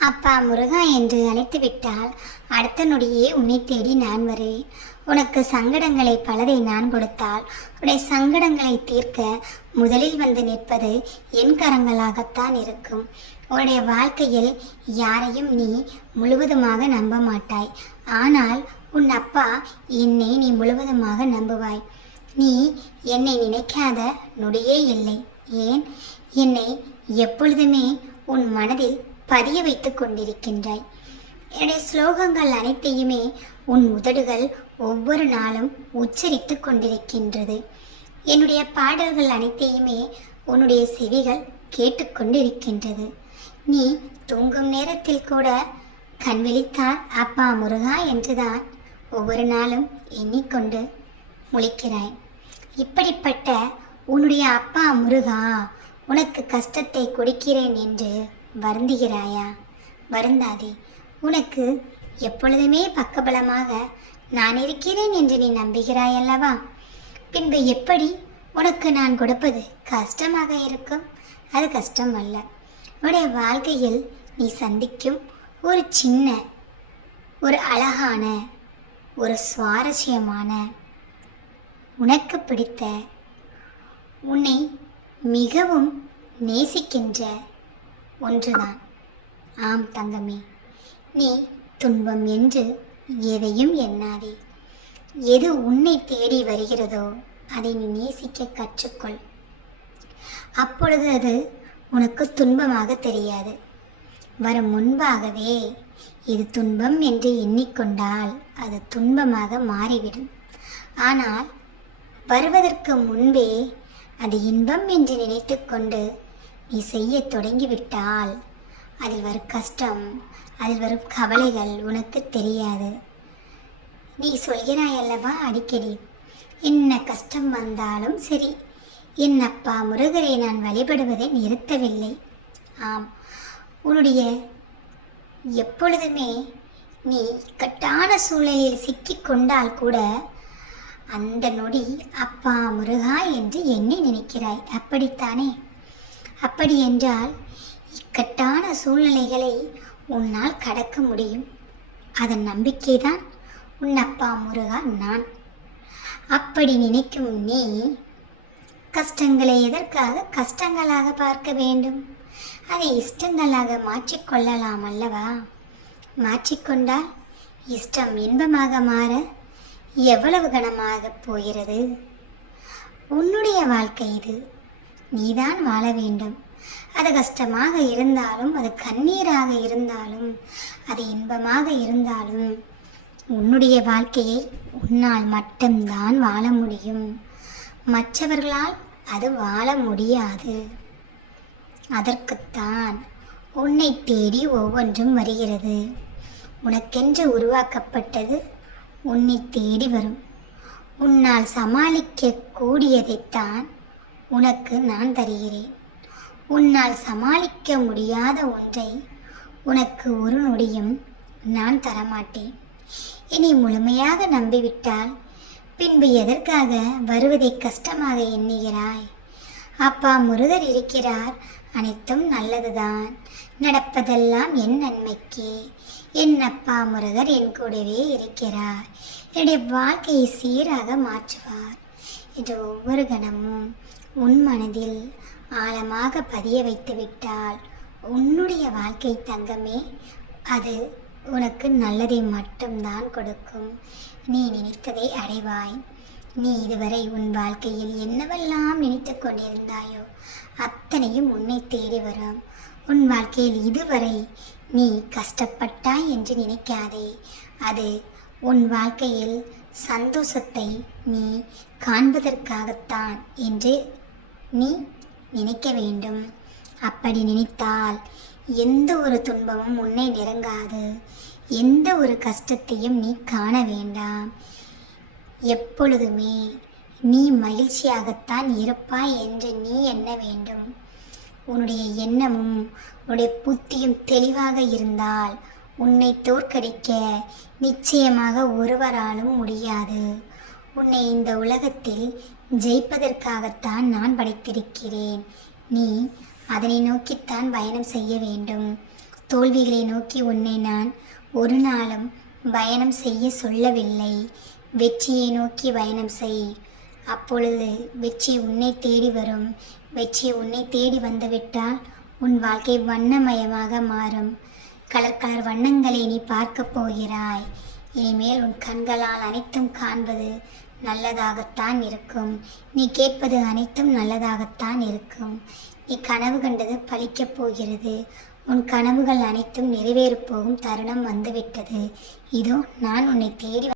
அப்பா முருகா என்று அழைத்து விட்டால் அடுத்த நொடியே உன்னை தேடி நான் வருவேன் உனக்கு சங்கடங்களை பலதை நான் கொடுத்தால் உன்னை சங்கடங்களை தீர்க்க முதலில் வந்து நிற்பது என் கரங்களாகத்தான் இருக்கும். உன்னுடைய வாழ்க்கையில் யாரையும் நீ முழுவதுமாக நம்ப மாட்டாய். ஆனால் உன் அப்பா என்னை நீ முழுவதுமாக நம்புவாய். நீ என்னை நினைக்காத நொடியே இல்லை. ஏன்? என்னை எப்பொழுதுமே உன் மனதில் பதிய வைத்துக் கொண்டிருக்கின்றாய். என்னுடைய ஸ்லோகங்கள் அனைத்தையுமே உன் உதடுகள் ஒவ்வொரு நாளும் உச்சரித்து கொண்டிருக்கின்றது. என்னுடைய பாடல்கள் அனைத்தையுமே உன்னுடைய செவிகள் கேட்டுக்கொண்டிருக்கின்றது நீ தூங்கும் நேரத்தில் கூட கண் விழித்தால் அப்பா முருகா என்றுதான் ஒவ்வொரு நாளும் எண்ணிக்கொண்டு முழிக்கிறாய். இப்படிப்பட்ட உன்னுடைய அப்பா முருகா உனக்கு கஷ்டத்தை கொடுக்கிறேன் என்று வருந்துகிறாயா? வருந்தாதே. உனக்கு எப்பொழுதுமே பக்கபலமாக நான் இருக்கிறேன் என்று நீ நம்புகிறாயல்லவா? பின்பு எப்படி உனக்கு நான் கொடுப்பது கஷ்டமாக இருக்கும்? அது கஷ்டம் அல்ல உன்னுடைய வாழ்க்கையில் நீ சந்திக்கும் ஒரு சின்ன ஒரு அழகான ஒரு சுவாரஸ்யமான உனக்கு பிடித்த உன்னை மிகவும் நேசிக்கின்ற ஒன்றுதான். ஆம் தங்கமே நீ துன்பம் என்று எதையும் எண்ணாதே. எது உன்னை தேடி வருகிறதோ அதை நீ நேசிக்க கற்றுக்கொள். அப்பொழுது அது உனக்கு துன்பமாக தெரியாது. வரும் முன்பாகவே இது துன்பம் என்று எண்ணிக்கொண்டால் அது துன்பமாக மாறிவிடும். ஆனால் வருவதற்கு முன்பே அது இன்பம் என்று நினைத்துக்கொண்டு நீ செய்யத் தொடங்கிவிட்டால் அதில் வரும் கஷ்டம் அதில் வரும் கவலைகள் உனக்கு தெரியாது. நீ சொல்கிறாய் அல்லவா அடிக்கடி? என்ன கஷ்டம் வந்தாலும் சரி என் அப்பா முருகரை நான் வழிபடுவதை நிறுத்தவில்லை. ஆம் உன்னுடைய எப்பொழுதுமே நீ இக்கட்டான சூழலில் சிக்கி கொண்டால் கூட அந்த நொடி அப்பா முருகா என்று எண்ணி நினைக்கிறாய். அப்படித்தானே? அப்படி என்றால் இக்கட்டான சூழ்நிலைகளை உன்னால் கடக்க முடியும். அதன் நம்பிக்கைதான் உன் அப்பா முருகா நான். அப்படி நினைக்கும் நீ கஷ்டங்களை எதற்காக கஷ்டங்களாக பார்க்க வேண்டும்? அதை இஷ்டங்களாக மாற்றிக்கொள்ளலாம் அல்லவா? மாற்றிக்கொண்டால் இஷ்டம் இன்பமாக மாற எவ்வளவு கனமாக போகிறது? உன்னுடைய வாழ்க்கை இது. நீதான் வாழ வேண்டும். அது கஷ்டமாக இருந்தாலும் அது கண்ணீராக இருந்தாலும் அது இன்பமாக இருந்தாலும் உன்னுடைய வாழ்க்கையை உன்னால் மட்டும்தான் வாழ முடியும். மற்றவர்களால் அது வாழ முடியாது. அதற்குத்தான் உன்னை தேடி ஒவ்வொன்றும் வருகிறது. உனக்கென்று உருவாக்கப்பட்டது உன்னை தேடி வரும். உன்னால் சமாளிக்க கூடியதைத்தான் உனக்கு நான் தருகிறேன். உன்னால் சமாளிக்க முடியாத ஒன்றை உனக்கு ஒரு நொடியும் நான் தரமாட்டேன். இனி முழுமையாக நம்பிவிட்டால் பின்பு எதற்காக வருவதை கஷ்டமாக எண்ணுகிறாய்? அப்பா முருகர் இருக்கிறார் அனைத்தும் நல்லதுதான். நடப்பதெல்லாம் என் நன்மைக்கு. என் அப்பா முருகர் என் கூடவே இருக்கிறார். என்னுடைய வாழ்க்கையை சீராக மாற்றுவார். என்று ஒவ்வொரு கணமும் உன் மனதில் ஆழமாக பதிய வைத்து விட்டால் உன்னுடைய வாழ்க்கை தங்கமே. அது உனக்கு நல்லதை மட்டும்தான் கொடுக்கும். நீ நினைத்ததை அடைவாய். நீ இதுவரை உன் வாழ்க்கையில் என்னவெல்லாம் நினைத்து கொண்டிருந்தாயோ அத்தனையும் உன்னை தேடி வரும். உன் வாழ்க்கையில் இதுவரை நீ கஷ்டப்பட்டாய் என்று நினைக்காதே. அது உன் வாழ்க்கையில் சந்தோஷத்தை நீ காண்பதற்காகத்தான் என்று நீ நினைக்க வேண்டும். அப்படி நினைத்தால் எந்த ஒரு துன்பமும் உன்னை நெருங்காது. எந்த ஒரு கஷ்டத்தையும் நீ காண வேண்டாம். எப்பொழுதுமே நீ மகிழ்ச்சியாகத்தான் இருப்பாய் என்று நீ எண்ண வேண்டும். உன்னுடைய எண்ணமும் உன்னுடைய புத்தியும் தெளிவாக இருந்தால் உன்னை தோற்கடிக்க நிச்சயமாக ஒருவராலும் முடியாது. உன்னை இந்த உலகத்தில் ஜெயிப்பதற்காகத்தான் நான் படைத்திருக்கிறேன். நீ அதனை நோக்கித்தான் பயணம் செய்ய வேண்டும். தோல்விகளை நோக்கி உன்னை நான் ஒரு நாளும் பயணம் செய்ய சொல்லவில்லை. வெற்றியை நோக்கி பயணம் செய். அப்பொழுது வெற்றி உன்னை தேடி வரும். வெற்றி உன்னை தேடி வந்துவிட்டால் உன் வாழ்க்கை வண்ணமயமாக மாறும். கலர் கலர் வண்ணங்களை நீ பார்க்கப் போகிறாய். இனிமேல் உன் கண்களால் அனைத்தும் காண்பது நல்லதாகத்தான் இருக்கும். நீ கேட்பது அனைத்தும் நல்லதாகத்தான் இருக்கும். நீ கனவு கண்டது பலிக்கப் போகிறது. உன் கனவுகள் அனைத்தும் நிறைவேறப் போகும் தருணம் வந்துவிட்டது. இதோ நான் உன்னை தேடி